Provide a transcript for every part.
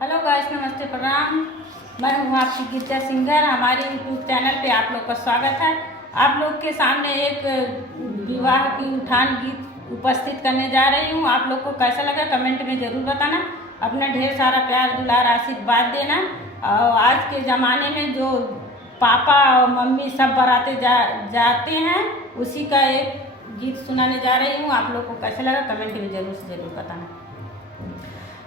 Hello guys, नमस्ते, प्रणाम। मैं हूँ आपकी गिरजा सिंगर। हमारे यूट्यूब चैनल पे आप लोग का स्वागत है। आप लोग के सामने एक विवाह की उठान गीत उपस्थित करने जा रही हूँ। आप लोग को कैसा लगा कमेंट में ज़रूर बताना। अपना ढेर सारा प्यार दुलार आशीर्वाद देना। और आज के ज़माने में जो पापा और मम्मी सब बाराते जाते हैं, उसी का एक गीत सुनाने जा रही हूँ। आप लोग को कैसा लगा कमेंट में ज़रूर से ज़रूर बताना।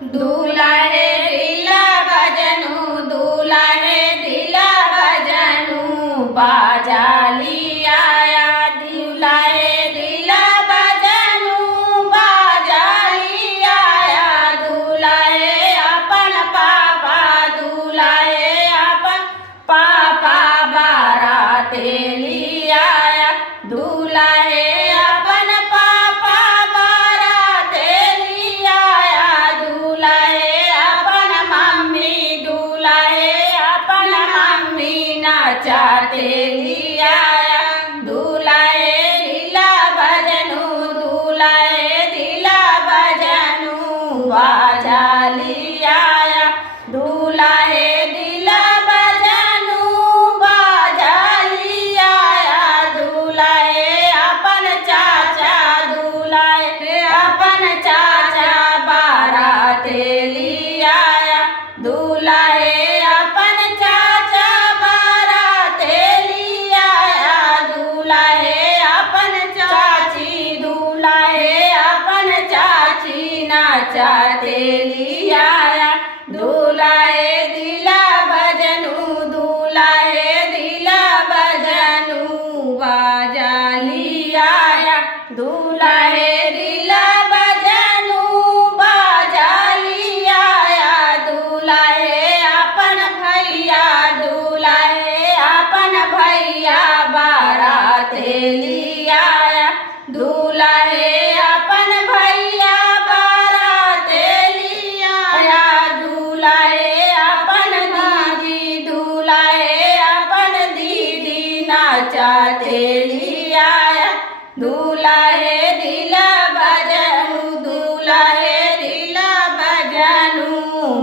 दूल्हा है दिला बजनू, दूल्हा है दिला बजनू, बाजा लिया दूल्हा है दिला बजनू, बाजा लिया दूल्हा है अपन पापा, दूल्हा है अपन पापा, बाराते लिया दूल्हा है अपन पापा, बाराते लिया दूल्हा है अपन मम्मी, दूल्हा है अपन मम्मी नचाते लिया दूल्हा है दिला बजनू, दूल्हा है दिला बजनू, बाजा लिया दूल्हा है दिला बजनू, बाजा लिया दूल्हा है अपन चाचा, दूल्हा है अपन चाचा, बाराते लिया दूल्हा है अपन चाचा, बाराते लिया दूल्हा है अपन चाची, दूल्हा है अपन चाची नचाते लिया दूल्हा है दिला बजनू, दूल्हा है दिला बजनू, बाजा लिया दूल्हा है दिला बजनू, बाजा लिया दूल्हा है अपन भैया, दूल्हा है अपन भैया, बाराते लिया दूल्हा है अपन भैया, बाराते लिया दूल्हा है अपन दीदी, दूल्हा है अपन दीदी नचाते लिया दूल्हा है दिला बजनू, दूल्हा है दिला बजनू,